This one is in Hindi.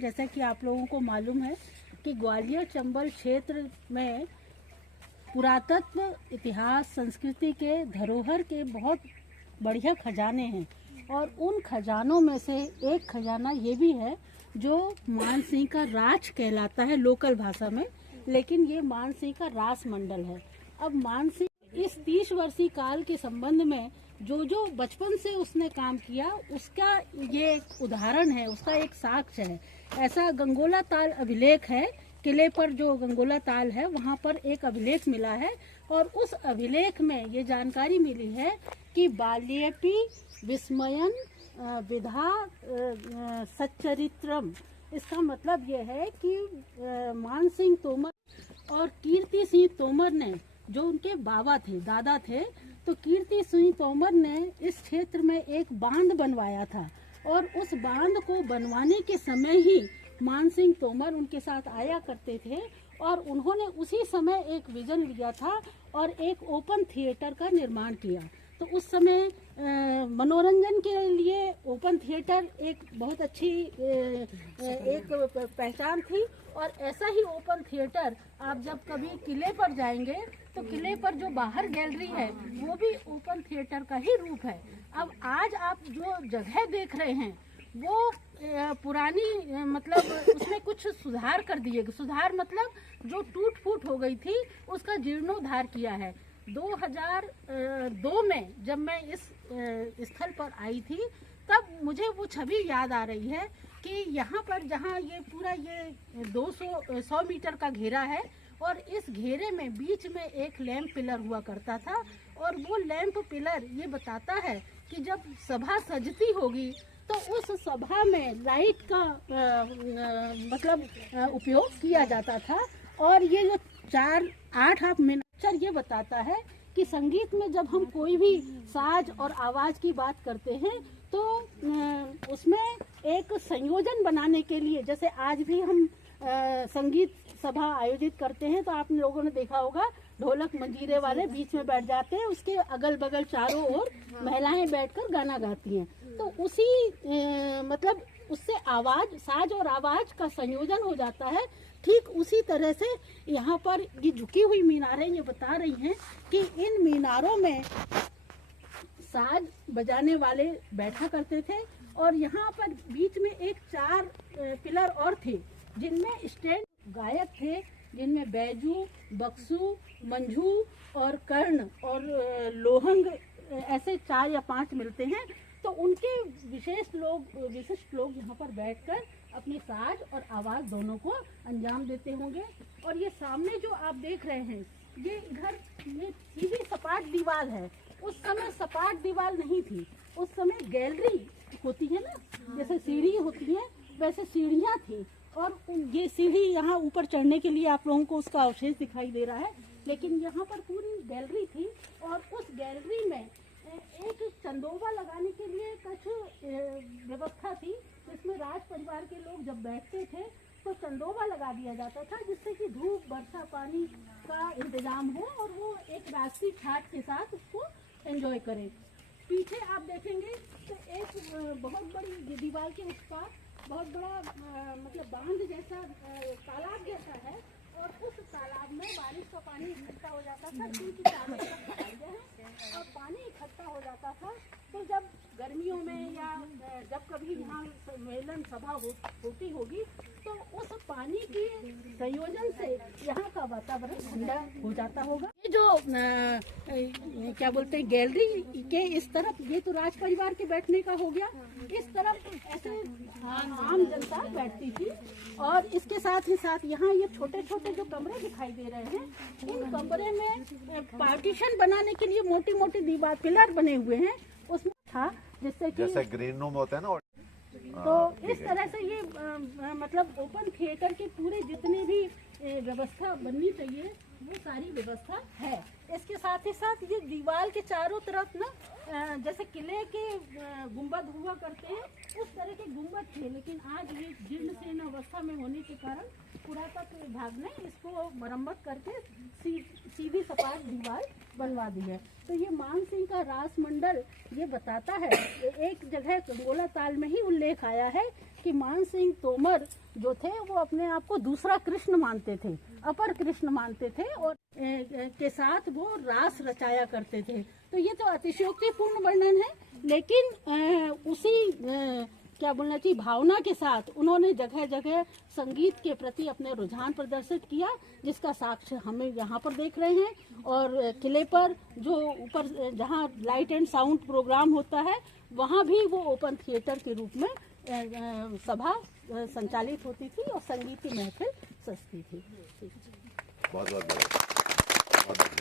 जैसा कि आप लोगों को मालूम है कि ग्वालियर चंबल क्षेत्र में पुरातत्व, इतिहास, संस्कृति के धरोहर के बहुत बढ़िया खजाने हैं और उन खजानों में से एक खजाना ये भी है जो मानसिंह का राज कहलाता है लोकल भाषा में, लेकिन ये मानसिंह का रास मंडल है। अब मानसिंह इस 30 वर्षीय काल के संबंध में जो बचपन से उसने काम किया उसका ये एक उदाहरण है, उसका एक साक्ष्य है। ऐसा गंगोला ताल अभिलेख है, किले पर जो गंगोला ताल है वहाँ पर एक अभिलेख मिला है और उस अभिलेख में ये जानकारी मिली है कि बाल्येपि विस्मयन विधा सच्चरित्रम। इसका मतलब ये है कि मानसिंह तोमर और कीर्ति सिंह तोमर ने, जो उनके बाबा थे, दादा थे, तो कीर्ति सिंह तोमर ने इस क्षेत्र में एक बांध बनवाया था और उस बांध को बनवाने के समय ही मानसिंह तोमर उनके साथ आया करते थे और उन्होंने उसी समय एक विजन लिया था और एक ओपन थिएटर का निर्माण किया। तो उस समय मनोरंजन के लिए ओपन थिएटर एक बहुत अच्छी एक पहचान थी और ऐसा ही ओपन थिएटर आप जब कभी किले पर जाएंगे तो किले पर जो बाहर गैलरी है वो भी ओपन थिएटर का ही रूप है। अब आज आप जो जगह देख रहे हैं वो पुरानी, मतलब उसमें कुछ सुधार कर दिए। सुधार मतलब जो टूट फूट हो गई थी उसका जीर्णोद्धार किया है। 2002 में जब मैं इस स्थल पर आई थी तब मुझे वो छवि याद आ रही है कि यहाँ पर जहाँ ये पूरा ये 100 मीटर का घेरा है और इस घेरे में बीच में एक लैंप पिलर हुआ करता था और वो लैंप पिलर ये बताता है कि जब सभा सजती होगी तो उस सभा में लाइट का मतलब उपयोग किया जाता था। और ये जो 4-8 मिनट ये बताता है कि संगीत में जब हम कोई भी साज और आवाज की बात करते हैं तो उसमें एक संयोजन बनाने के लिए, जैसे आज भी हम संगीत सभा आयोजित करते हैं तो आप लोगों ने देखा होगा ढोलक मंजीरे वाले बीच में बैठ जाते हैं, उसके अगल बगल चारों ओर महिलाएं बैठकर गाना गाती हैं। तो उसी मतलब उससे आवाज, साज और आवाज का संयोजन हो जाता है। ठीक उसी तरह से यहाँ पर ये झुकी हुई मीनारें ये बता रही हैं कि इन मीनारों में साज बजाने वाले बैठा करते थे और यहाँ पर बीच में एक 4 पिलर और थे जिनमें स्टैंड गायक थे, जिनमें बैजू, बक्सू, मंझू और कर्ण और लोहंग ऐसे 4 या 5 मिलते हैं। तो उनके विशिष्ट लोग यहाँ पर बैठकर अपने साज और आवाज दोनों को अंजाम देते होंगे। और ये सामने जो आप देख रहे हैं ये इधर ये सीधी सपाट दीवार है। उस समय सपाट दीवार नहीं थी, उस समय गैलरी होती है ना, जैसे सीढ़ी होती है वैसे सीढ़ियाँ थी और ये सीढ़ी यहाँ ऊपर चढ़ने के लिए आप लोगों को उसका अवशेष दिखाई दे रहा है, लेकिन यहाँ पर पूरी गैलरी थी और उस गैलरी में एक चंदोबा लगाने के लिए कुछ व्यवस्था थी जिसमें राज परिवार के लोग जब बैठते थे तो चंदोबा लगा दिया जाता था जिससे कि धूप, वर्षा, पानी का इंतजाम हो और वो एक राष्ट्रीय ठाट के साथ उसको एंजॉय करें। पीछे आप देखेंगे तो एक बहुत बड़ी दीवार के उस पार बहुत बड़ा मतलब बांध जैसा तालाब जैसा है और उस तालाब में बारिश का पानी इकट्ठा हो जाता था, क्योंकि तालाब है और पानी इकट्ठा हो जाता था। तो जब गर्मियों में या जब कभी यहाँ सम्मेलन सभा होती होगी तो उस पानी के संयोजन से यहाँ का वातावरण ठंडा हो जाता होगा। ये जो क्या बोलते हैं गैलरी के इस तरफ ये तो राज परिवार के बैठने का हो गया, इस तरफ ऐसे आम जनता बैठती थी और इसके साथ ही साथ यहाँ ये छोटे छोटे जो कमरे दिखाई दे रहे हैं इन कमरे में पार्टीशन बनाने के लिए मोटी मोटी दीवार पिलर बने हुए हैं उसमें था, जिससे कि जैसे ग्रीन रूम होता है ना। तो इस तरह से ये मतलब ओपन थिएटर के पूरे जितने भी व्यवस्था बननी चाहिए वो सारी व्यवस्था है। इसके साथ ही साथ ये दीवार के चारों तरफ ना जैसे किले के गुंबद हुआ करते हैं उस तरह के गुंबद थे, लेकिन आज ये जीर्ण शीर्ण अवस्था में होने के कारण पुरातत्व विभाग ने इसको मरम्मत करके सीधी सपाट दीवार बनवा दी है। तो ये मानसिंह का रास मंडल ये बताता है, एक जगह गंगोला ताल में ही उल्लेख आया है कि मान सिंह तोमर जो थे वो अपने आप को दूसरा कृष्ण मानते थे, अपर कृष्ण मानते थे, और के साथ वो रास रचाया करते थे। तो ये तो अतिशयोक्तिपूर्ण वर्णन है, लेकिन उसी क्या बोलना चाहिए भावना के साथ उन्होंने जगह जगह संगीत के प्रति अपने रुझान प्रदर्शित किया, जिसका साक्ष्य हमें यहाँ पर देख रहे हैं। और किले पर जो ऊपर जहाँ लाइट एंड साउंड प्रोग्राम होता है, वहाँ भी वो ओपन थिएटर के रूप में सभा संचालित होती थी और संगीत की महफिल सजती थी। बहुत बहुत